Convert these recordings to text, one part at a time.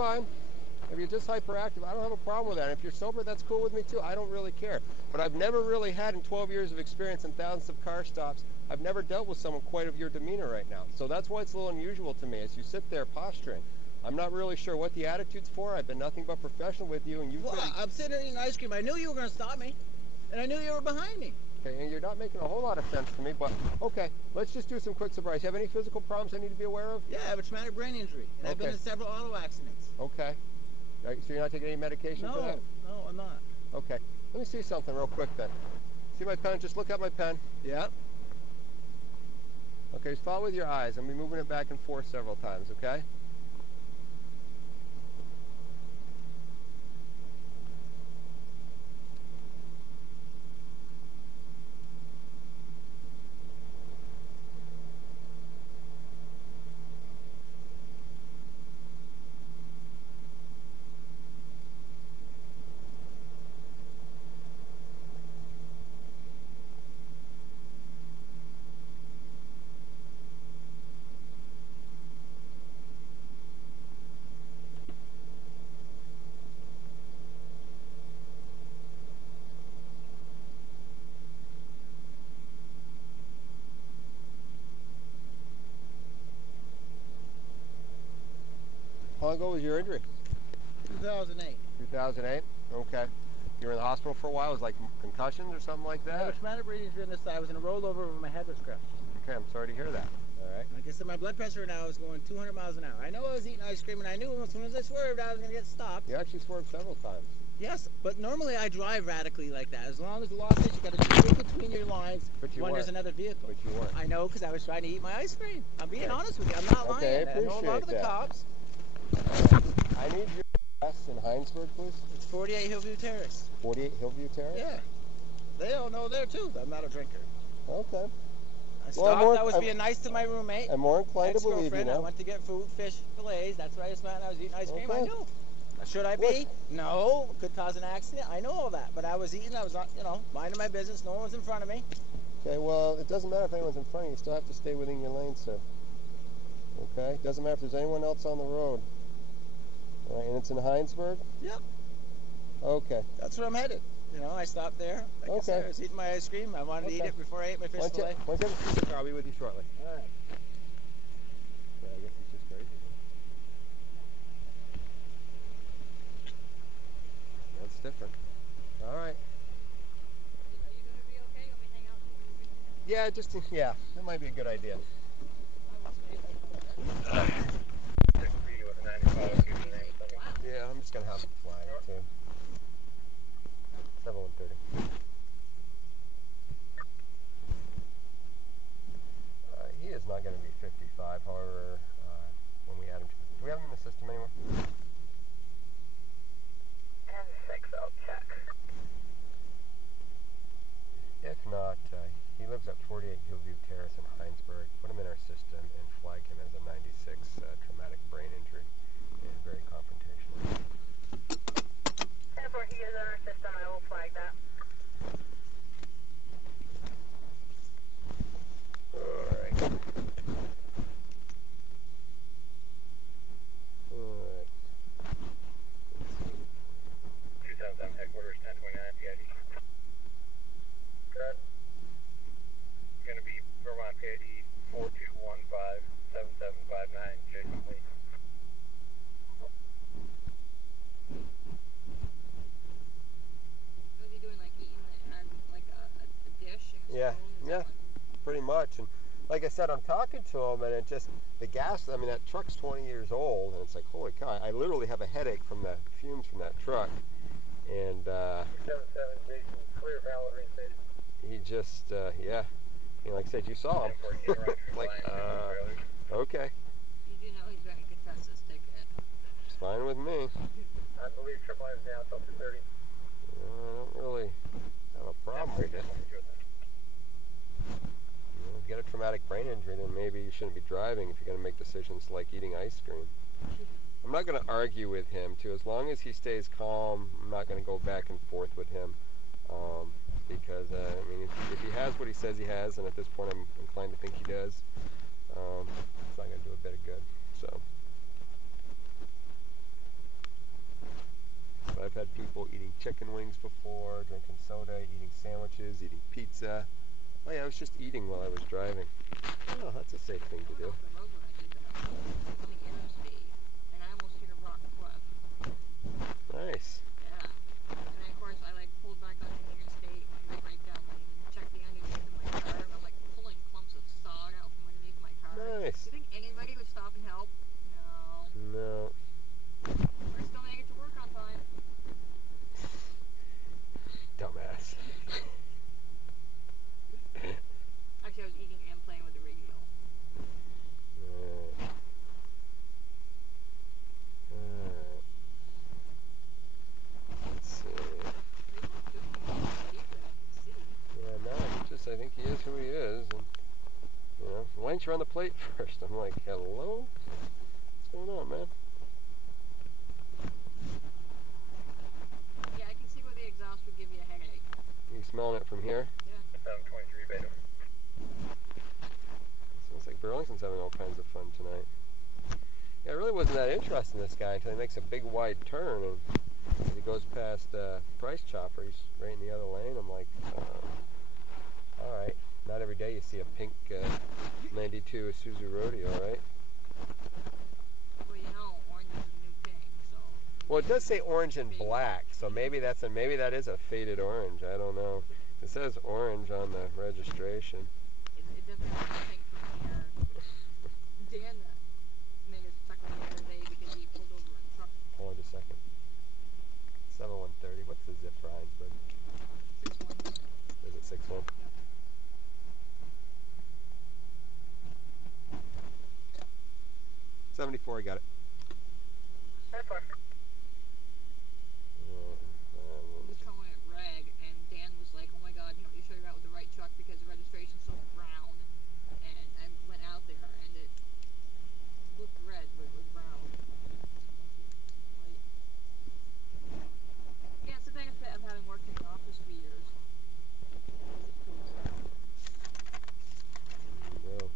fine. If you're just hyperactive, I don't have a problem with that. If you're sober, that's cool with me too. I don't really care. But I've never really had, in 12 years of experience and thousands of car stops, I've never dealt with someone quite of your demeanor right now. So that's why it's a little unusual to me as you sit there posturing. I'm not really sure what the attitude's for. I've been nothing but professional with you, and you've Well, I'm sitting there eating ice cream. I knew you were going to stop me, and I knew you were behind me. Okay, and you're not making a whole lot of sense to me, but okay, let's just do some quick sobriety. You have any physical problems I need to be aware of? Yeah, I have a traumatic brain injury, and I've been in several auto accidents. Okay. Right, so you're not taking any medication for that? No, I'm not. Okay. Let me see something real quick then. See my pen? Just look at my pen. Yeah. Okay, just follow with your eyes. I'm going to be moving it back and forth several times, okay? How long ago was your injury? 2008. 2008? Okay. You were in the hospital for a while? It was like concussions or something like I have a that? traumatic brain injury on this side. I was in a rollover where my head was crushed. Okay, I'm sorry to hear that. All right. Like I said, my blood pressure now is going 200 miles an hour. I know I was eating ice cream, and I knew as soon as I swerved, I was going to get stopped. You actually swerved several times. Yes, but normally I drive radically like that. As long as the law says you got to drive between your lines when there's another vehicle. But you weren't. I know, because I was trying to eat my ice cream. I'm being honest with you. I'm not lying. Okay, I know a lot of the appreciate that. cops. I need your address in Heinsberg, please. It's 48 Hillview Terrace. 48 Hillview Terrace? Yeah. They all know there, too. I'm not a drinker. Okay. I stopped. I was being nice to my roommate. I'm more inclined to believe you now. I went to get food, fish, fillets. That's where I just went, and I was eating ice cream. I knew. Should I be? No. Could cause an accident. I know all that. But I was eating. I was, minding my business. No one was in front of me. Okay, well, it doesn't matter if anyone's in front of you. You still have to stay within your lane, sir. Okay? It doesn't matter if there's anyone else on the road. All right, and it's in Heinsberg? Yep. Okay. That's where I'm headed. I stopped there. Like I said, I was eating my ice cream. I wanted to eat it before I ate my fish fillet. Once you have a piece of car, I'll be with you shortly. All right. Yeah, I guess he's just crazy. That's different. All right. Are you going to be okay? You want me to hang out? Yeah, that might be a good idea. Yeah, I'm just going to have him fly too. 7130. He is not going to be 55, however, when we add him to... Do we have him in the system anymore? And 6, I'll check. If not, he lives at 48 Hillview Terrace in Heinsberg. Put him in our system and flag him as a 96 traumatic brain injury and very confrontational. Therefore, he is in our system. I will flag that. Alright. Alright. 2007 headquarters, 1029 PID. Good. Going to be Vermont PID 4215-7759, Jason Lee. Was he doing like eating on like a dish? Yeah, pretty much. And like I said, I'm talking to him, and it just, the gas, I mean, that truck's 20 years old, and it's like, holy cow, I literally have a headache from the fumes from that truck. And 77 Jason, clear Valerie Station. he just, yeah, like I said, you saw him. Like, okay. You do know he's going to confess this ticket. It's fine with me. I believe triple is down until 2:30. I don't really have a problem with it. If you get a traumatic brain injury, then maybe you shouldn't be driving if you're going to make decisions like eating ice cream. I'm not going to argue with him, too. As long as he stays calm, I'm not going to go back and forth with him. Because, I mean, if he has what he says he has, and at this point I'm inclined to think he does, it's not going to do a bit of good. So, I've had people eating chicken wings before, drinking soda, eating sandwiches, eating pizza. Oh yeah, I was just eating while I was driving. Oh, that's a safe thing to do. I went off the road when I did that. On the interstate, and I almost hit a rock cliff. Nice. Yeah. And then of course I like pulled back onto the interstate, went right down lane, and checked the underneath of my car. And I'm like pulling clumps of sod out from underneath my car. Nice. Do you think anybody would stop and help? No. No. I still made it to work on time. Dumbass. Actually, I was eating and playing with the radio. Alright. Let's see. Yeah, no, I think he is who he is. And, why didn't you run the plate first? I'm like, hello? What's going on, man? Yeah, I can see where the exhaust would give you a headache. You smelling it from here? Yeah. 723 Beta. Sounds like Burlington's having all kinds of fun tonight. Yeah, it really wasn't that interesting, this guy, until he makes a big wide turn, and as he goes past Price Chopper, he's right in the other lane. I'm like, alright. Not every day you see a pink 92 Isuzu Rodeo, right? Well, orange is the new pink, so. Well, it does say orange and black, so maybe that is a faded orange. I don't know. It says orange on the registration. It doesn't have a pink from here. Dan made us check the other day because he pulled over a truck. Hold on just a second. 7130. What's the zip for Heinsberg? 6-1. Is it 6-1? Yeah. 74, I got it. That's fine. He was calling it rag, and Dan was like, "Oh my God, you sure you're out with the right truck because the registration's so brown." And I went out there, and it looked red, but it was brown. Yeah, it's the benefit of having worked in the office for years. There you go.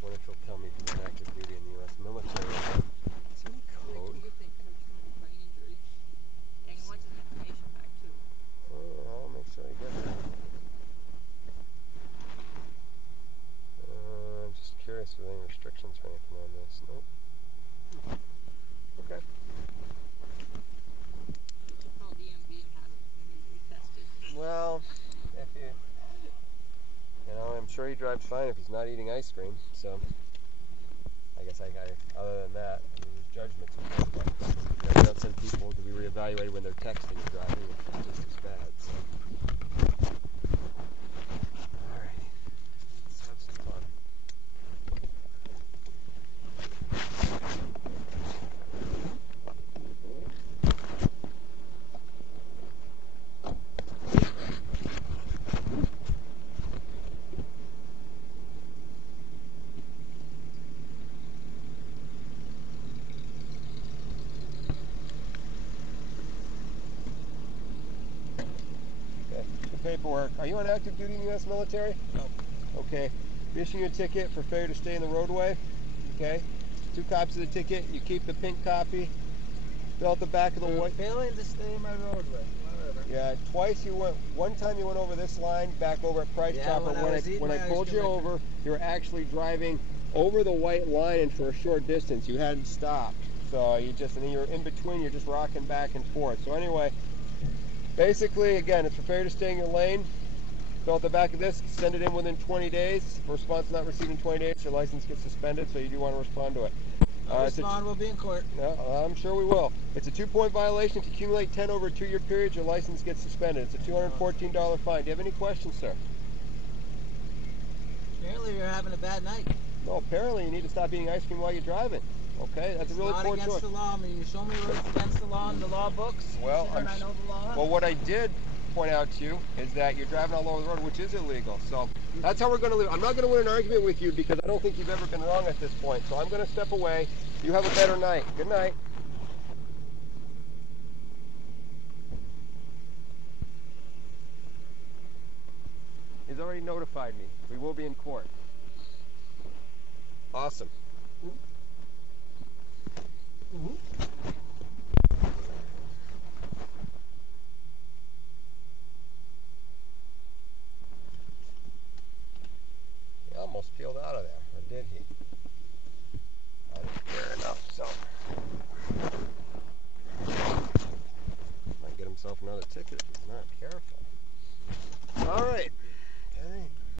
What if he'll tell me he's on active duty in the U.S. military? Is there any What code? do you think? I heard traumatic brain injury. And he wants his information back, too. Oh, I'll make sure I get it. I'm just curious if there are any restrictions or anything on this. Nope. Okay. Call DMV and have it retested. Well, if I'm sure he drives fine if he's not eating ice cream. So, I guess other than that, his judgment's okay. But I don't send people to be reevaluated when they're texting and driving. It's just as bad. So. Alrighty, let's have some fun. Paperwork. Are you on active duty in the U.S. military? No. Okay. Issuing you a ticket for failure to stay in the roadway. Okay. 2 copies of the ticket. You keep the pink copy. Fill out the back of the white. Failing to stay in my roadway. Whatever. Yeah. Twice you went. One time you went over this line, back over at Price Chopper. When I pulled you over, you were actually driving over the white line and for a short distance. You hadn't stopped. So and then you're in between. You're just rocking back and forth. So anyway. Basically, again, it's for failure to stay in your lane. Fill out the back of this, send it in within 20 days. If a response not received in 20 days, your license gets suspended, so you do want to respond to it. Respond, we'll be in court. No, I'm sure we will. It's a 2-point violation. If you accumulate 10 over a 2-year period, your license gets suspended. It's a $214 fine. Do you have any questions, sir? Apparently you're having a bad night. No, apparently you need to stop eating ice cream while you're driving. Okay, that's a really poor choice. It's not against the law. I mean, you show me where it's against the law in the law books. Well, I know the law. Well, what I did point out to you is that you're driving all over the road, which is illegal. So that's how we're going to live. I'm not going to win an argument with you because I don't think you've ever been wrong at this point. So I'm going to step away. You have a better night. Good night. He's already notified me. We will be in court. Awesome. himself another ticket if he's not careful.